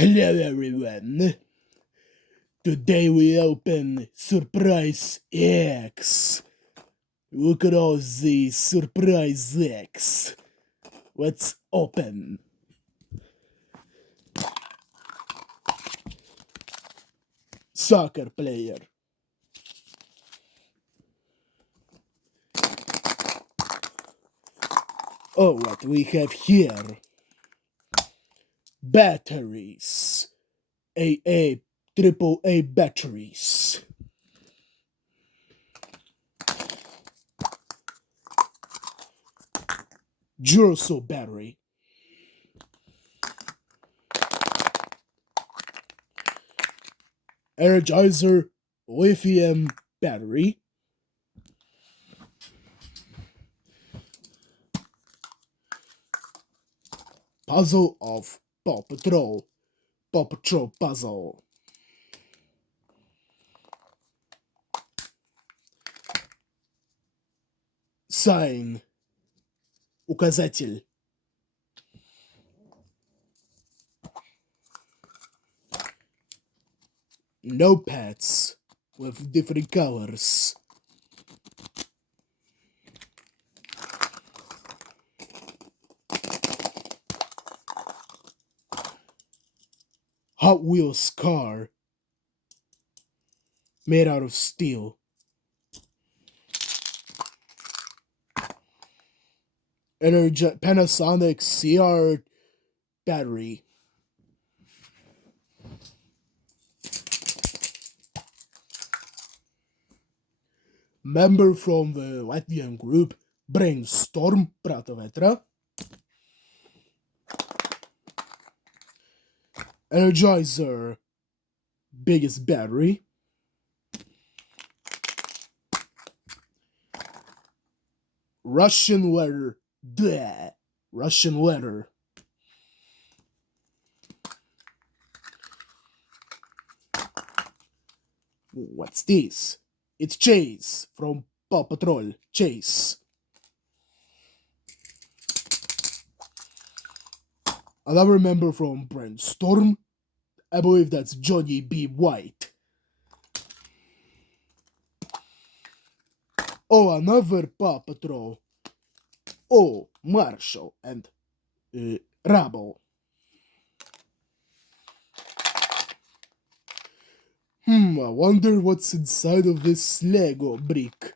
Hello everyone. Today we open Surprise X. Look at all these Surprise X. Let's open. Soccer player. Oh, what we have here? Batteries. AA, triple A batteries. Duracell battery. Energizer lithium battery. Puzzle of Paw Patrol. Paw Patrol puzzle. Sign. Указатель. Notepads with different colors. Hot Wheels car made out of steel. Panasonic CR battery. Member from the Latvian group Brainstorm Prata Vetra. Energizer biggest battery. Russian letter. Bleh. Russian letter. What's this? It's Chase from Paw Patrol. Chase. Another member from Brainstorm. I believe that's Johnny B. White. Oh, another Paw Patrol. Oh, Marshall and Rubble. I wonder what's inside of this Lego brick.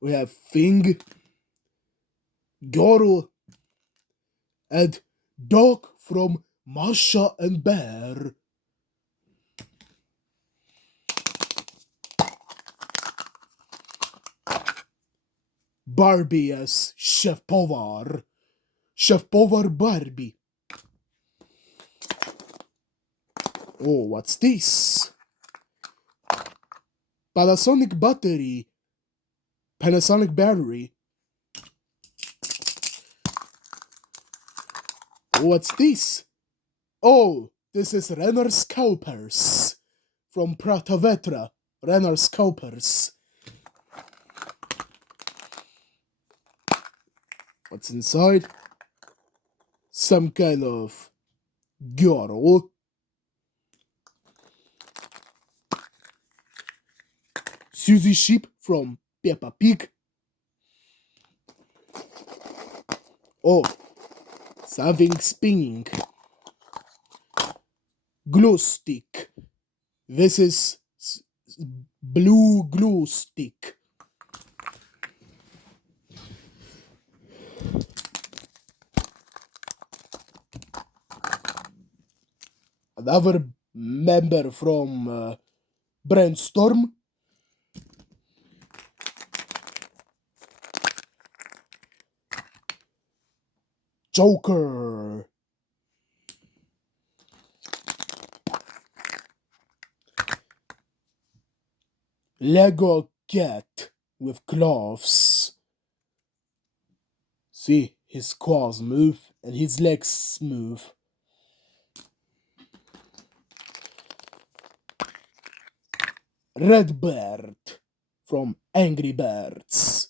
We have Thing, Girl, and Dog from Masha and Bear. Barbie as Chef Povar. Chef Povar Barbie. Oh, what's this? Panasonic battery. Panasonic battery. What's this? Oh, this is Renner Scalpers from Prata Vetra. Renner Scalpers. What's inside? Some kind of girl. Susie Sheep from Peppa Pig. Oh, something spinning. Glue stick. This is blue glue stick. Another member from Brainstorm. Joker. Lego cat with claws. See, his claws move and his legs move. Red Bird from Angry Birds.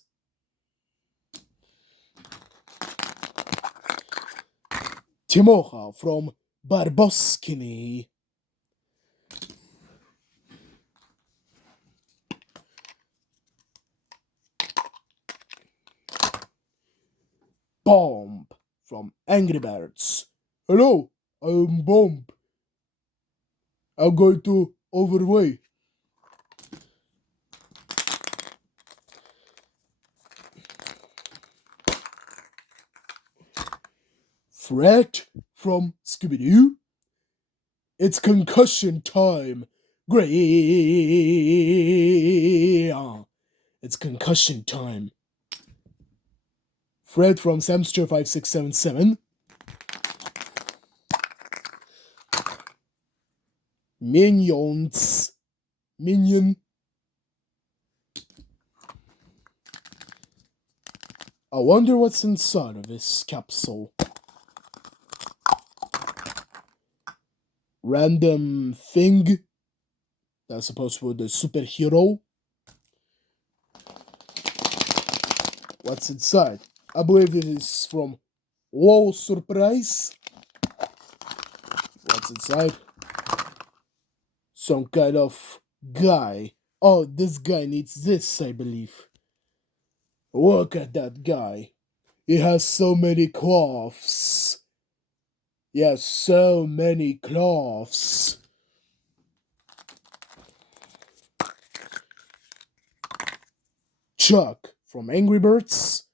Timocha from Barboskini. Bomb from Angry Birds. Hello, I am Bomb. I'm going to overway. Fred from Scooby-Doo. It's concussion time. Great. It's concussion time. Fred from Samster 5677. Minions. Minion. I wonder what's inside of this capsule. Random thing that's supposed to be the superhero. What's inside? I believe this is from Wow Surprise. What's inside? Some kind of guy. Oh, this guy needs this, I believe. Look at that guy. He has so many cloths. He has so many cloths. Chuck from Angry Birds.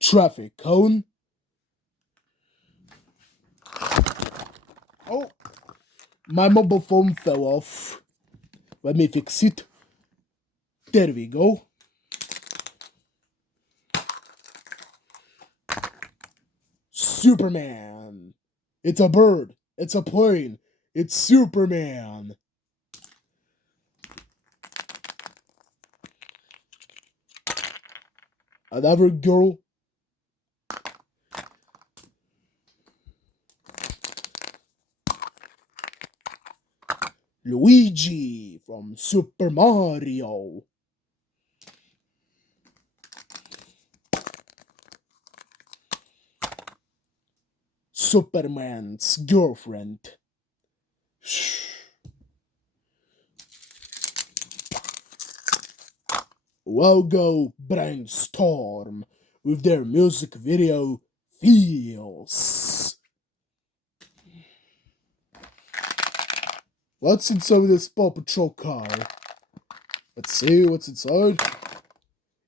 Traffic cone. Oh, my mobile phone fell off. Let me fix it. There we go. Superman. It's a bird. It's a plane. It's Superman. Another girl. Luigi from Super Mario. Superman's girlfriend. Logo Brainstorm with their music video Feels. What's inside this Paw Patrol car? Let's see what's inside.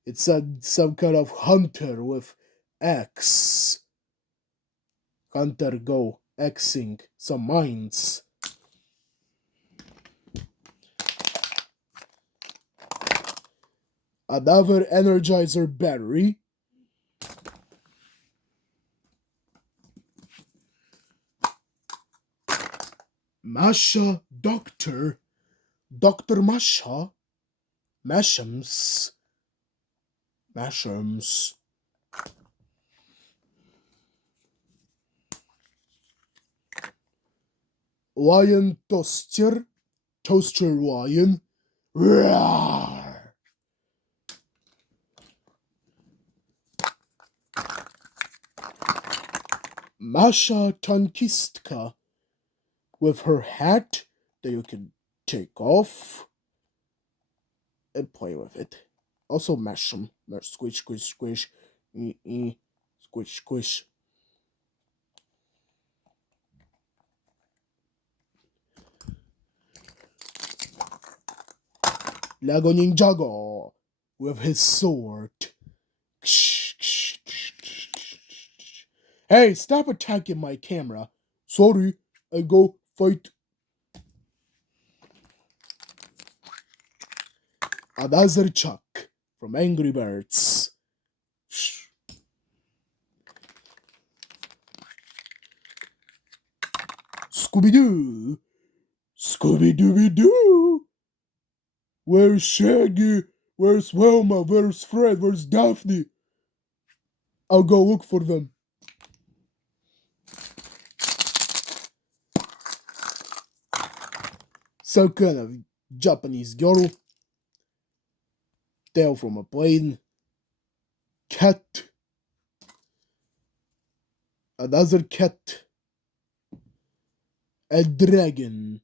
It's some kind of hunter with X. Hunter go Xing some mines. Another Energizer battery. Masha Doctor. Dr. Masha. Mashams. Lion Toaster. Toaster Lion. Roar. Masha Tankistka with her hat that you can take off and play with it. Also mash them. Squish, squish, squish. Squish, squish. Lego Ninjago with his sword. Hey, stop attacking my camera. Sorry, I go fight. Another Chuck from Angry Birds. Scooby-Doo. Scooby-Dooby-Doo. Where's Shaggy? Where's Wilma? Where's Fred? Where's Daphne? I'll go look for them. Some kind of Japanese girl. Tail from a plane. cat. Another cat. A dragon.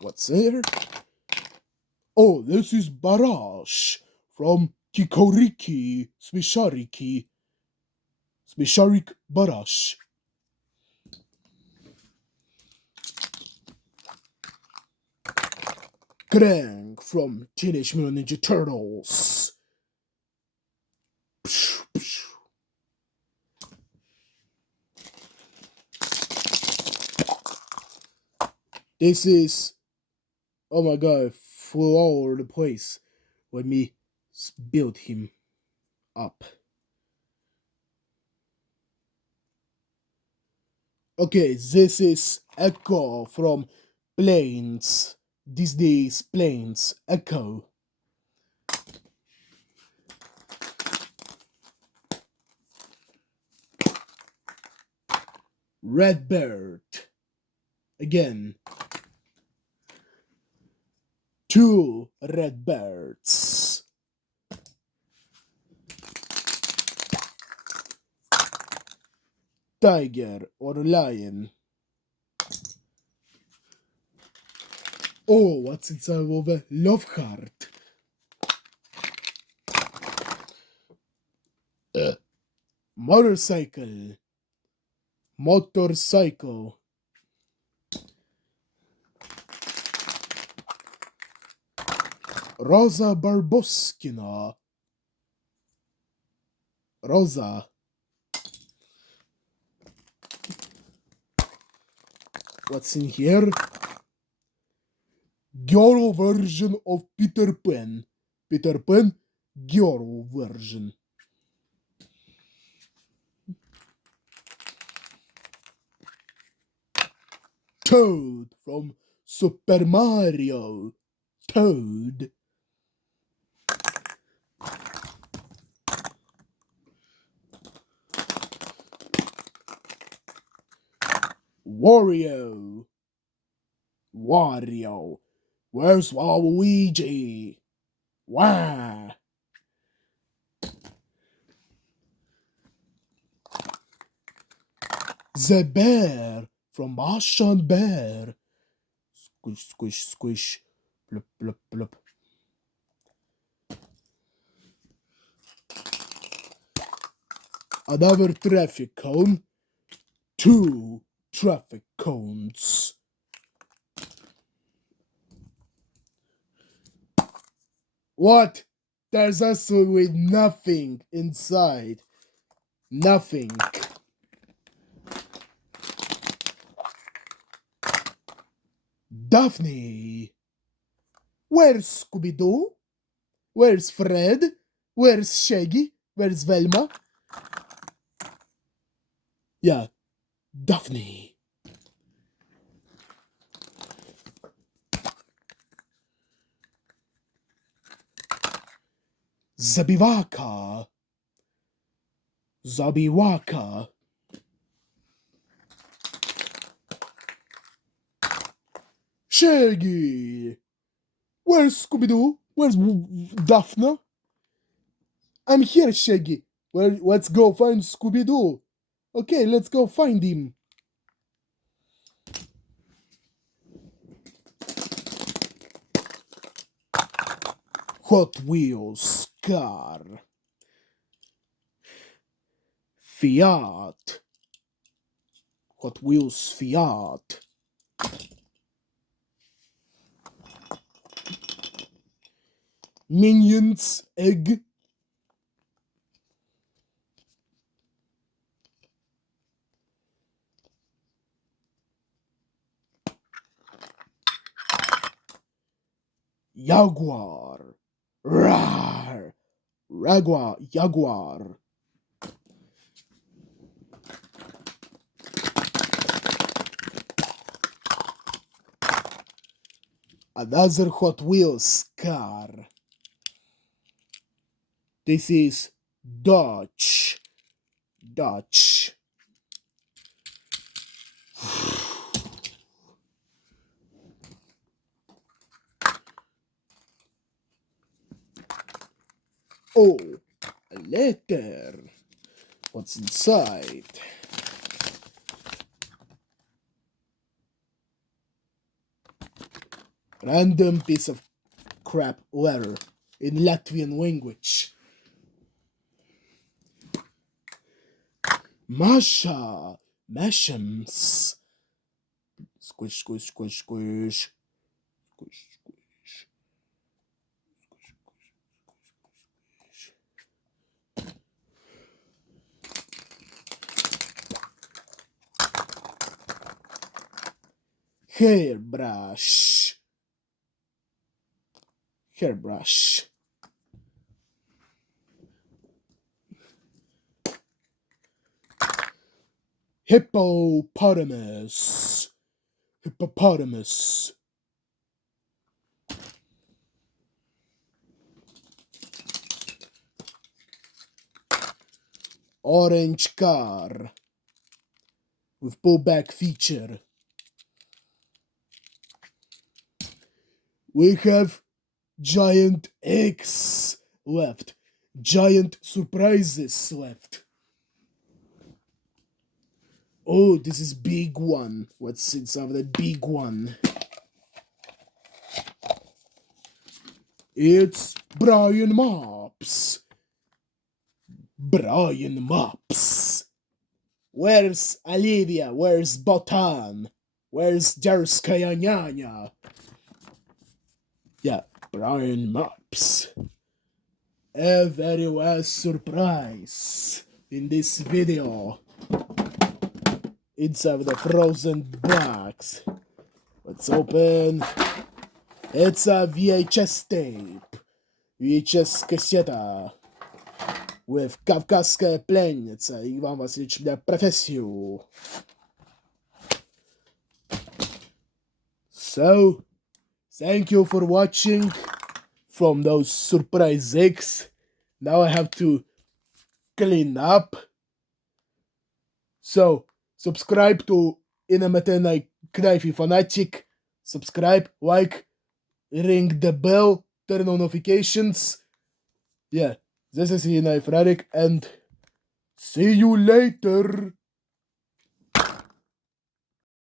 What's there? Oh, this is Barash from Kikoriki Smishariki. Smisharik Barash. Krang from Teenage Mutant Ninja Turtles. This is, oh my god, flew all over the place when me build him up. Okay, this is Echo from Planes. Disney's Planes. Echo. Redbird. Again. 2 redbirds. Tiger or lion. Oh, what's inside of a love heart? Motorcycle. Motorcycle. Rosa Barboskina. Rosa. What's in here? Girl version of Peter Pan. Peter Pan, girl version. Toad from Super Mario. Toad. Wario. Wario. Where's Waluigi? Wah. The bear from Martian Bear. Squish, squish, squish. Plop, plop, plop. Another traffic cone. 2 traffic cones. What? There's absolutely nothing inside. Nothing. Daphne. Where's Scooby-Doo? Where's Fred? Where's Shaggy? Where's Velma? Yeah, Daphne. Zabiwaka. Zabiwaka. Shaggy. Where's Scooby-Doo? Where's Daphne? I'm here, Shaggy. Well, let's go find Scooby-Doo. Okay, let's go find him. Hot Wheels car. Fiat. Hot Wheels Fiat. Minions egg. Jaguar. Rawr. Jaguar. Another Hot Wheels car. This is Dodge. Dodge. Oh, a letter. What's inside? Random piece of crap letter in Latvian language. Masha, Mashams. Squish, squish, squish, squish. Squish, squish. Hairbrush. Hairbrush. Hippopotamus. Hippopotamus. Orange car with pullback feature. We have giant eggs left. Giant surprises left. Oh, this is big one. What's inside of the big one? It's Brian Mops. Brian Mops. Where's Olivia? Where's Botan? Where's Jarskaya Nyanya? Yeah, Brian Mops. A very well surprise in this video. Inside the frozen box. Let's open. It's a VHS tape. VHS кассета. With Кавказская пленница. Иван Васильевич меня профессию. So, thank you for watching from those surprise eggs. Now I have to clean up. So, subscribe to Inamatena Knifey Fanatic. Subscribe, like, ring the bell, turn on notifications. Yeah, this is Inai Frederick, and see you later.